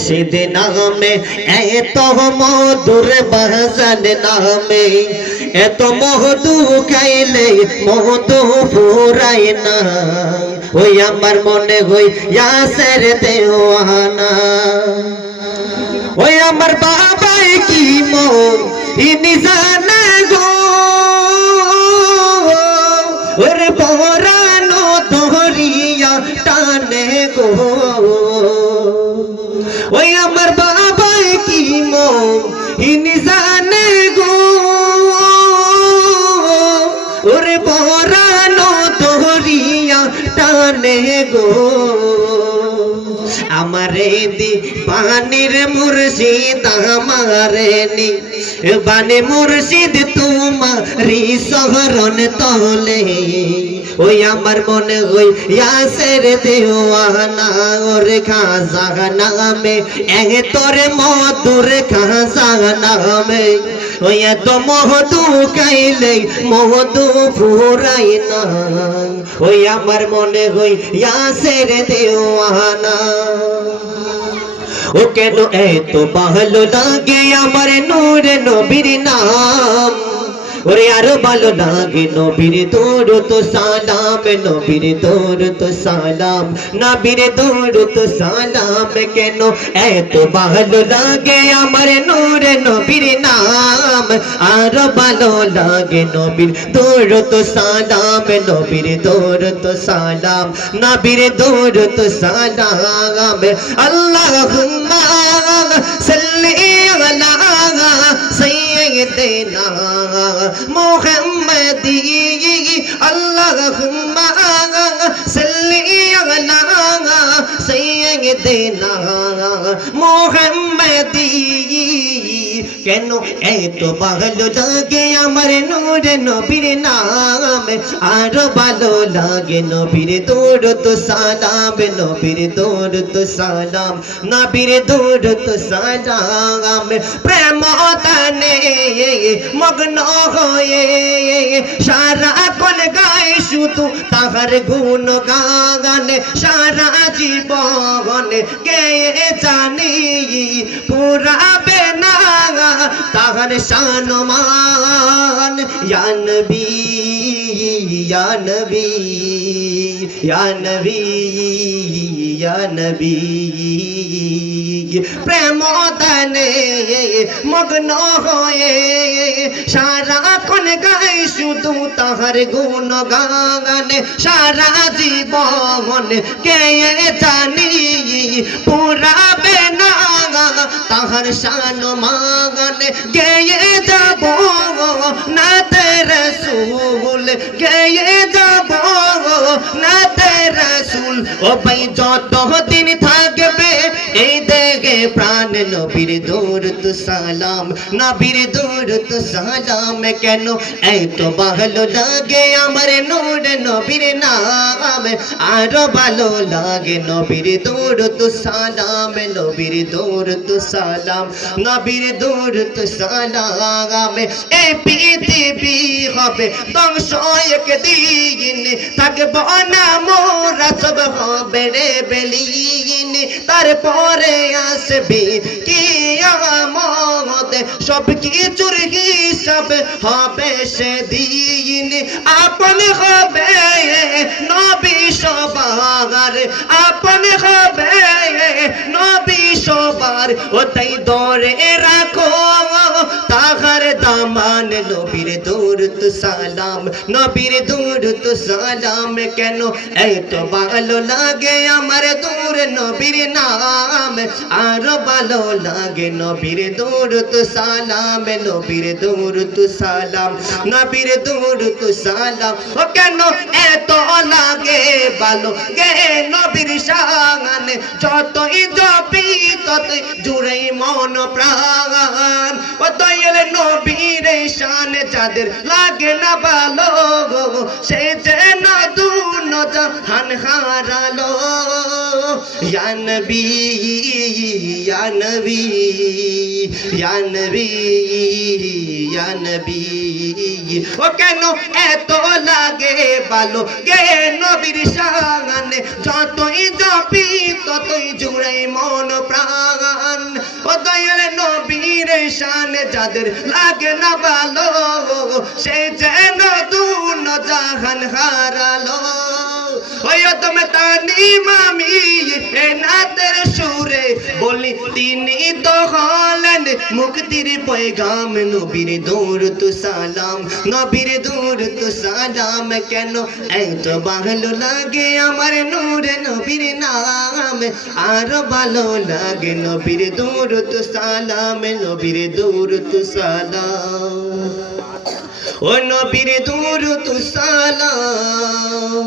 মুর্শিদ নামে, এত মধুর বাজান নামে। এত মধু খাইলে মধু ফুরাই না। ওই আমার মনে হই ইয়াসের দেওয়ানা। ওই আমার বাবাই কি মন, ইনি জানে গো ইনি জানে গো ওরে পরানো ধরিয়া টানে গো আমারে দি পানির মুর্শিদ আমারে নি বানে মুর্শিদ তোমারি শহরন তলে। ওই আমার মনে হই ইয়াসের দেওয়ানা ওরে খাজা নামে। এ তোরে মধুর খাজা নামে। ওই এত মহদু খাইলে মহদু ফুরাই না ওই আমার মনে হই ইয়াসের দেওয়ানা। ও কেন এত ভালো লাগে আমার নূর নবীর নাম। ওরে আরও ভালো লাগে নবীর দৌড় তো সালাম, নবীর দৌড় তো সালাম। নবীর দৌড় তো সালাম কেন? এত ভালো লাগে আমার নূর নবীর নাম। আরও ভালো লাগে নবীর দৌড় তো সালাম, নবীর দৌড় তো সালাম। নবীর দৌড় তো সালাম। আল্লাহুম্মা সাল্লি আলা সাইয়্যিদিনা মুহাম্মাদি আল্লাহুম্মা সাল্লি আলা সাইয়্যিদিনা মুহাম্মাদি। কেন? এত ভালো লাগে আমার নূর নবীর নাম। আরও ভালো লাগে নবীর দৌড় তো সালাম, নবীর দৌড় তো সালাম, নবীর দৌড় তো সালাম। প্রেম তানে মগ্ন হয়ে সারা কোন গায়ে শুধু তাহার গুণ গানে সারা জীবন গেয়ে জানি? পুরাবে না তাহার শানমান। ইয়া নবী ইয়া নবী ইয়া নবী ইয়া নবী। প্রেম দানে মগ্ন হয়ে সারা কোন গাই শুধু তাহার গুণ গানে সারা জীবন কে জানি পুরাবে না। তাহার শান মাগানে গেয়ে যাব না তেরে সুল গেয়ে যাব না তেরে সুল ও ভাই যত দিন থাকবে এই দেখে প্রাণ, নবীর দৌড় সালাম। নবীর দৌড় সালাম কেন? এত ভালো লাগে আমার নূর, নবীর নাম। আরও ভালো লাগে নবীর দৌড় সালাম, নবীর দৌড় সালাম। নবীর দৌড় সালাম। এই পৃথিবী হবে ধ্বংস একদিন। থাকব না মোরা, সব হবে রে বেলিন। তারপরে আসবি। কি সব কিছুর হিসাব হবে সেদিন। আপন হবে দামান নবীর দৌড় সালাম, নবীর দৌড় সালাম কেন? এত ভালো লাগে আমার দূর নবীর নাম, আর ভালো লাগে নবীর দৌড় সালাম, নবীর দৌড় সালাম, নবীর দৌড় সালাম। ও কেন এত লাগে? ভালো গে নবীর শানে, যতই জপি ততই জুড়ে মন প্রাণ। ও দয়াল নবীর শান যাদের লাগে না ভালো, সে যেন দুন জাহান হারালো। ও কেন এত লাগে ভালো? গে নবীর শানে? যতই জপি, ততই জুড়ে মন ও দয়াল নবীর শানে যাদের লাগে না ভালো সে যেন দু জাহান হারালো। ওই তুমি তানি মামি এ নাতের সুরে বলি, তিনি তো হলেন মুক্তির পয়গাম, নবীর দূর তু সালাম, নবীর দূর তু সালাম, কেন এত ভালো লাগে আমার নূরে নবীর নাম, আর ভালো লাগে নবীর দূর তু সালাম, নবীর দূর তু সালাম? ও নবীর দূর তু সালাম।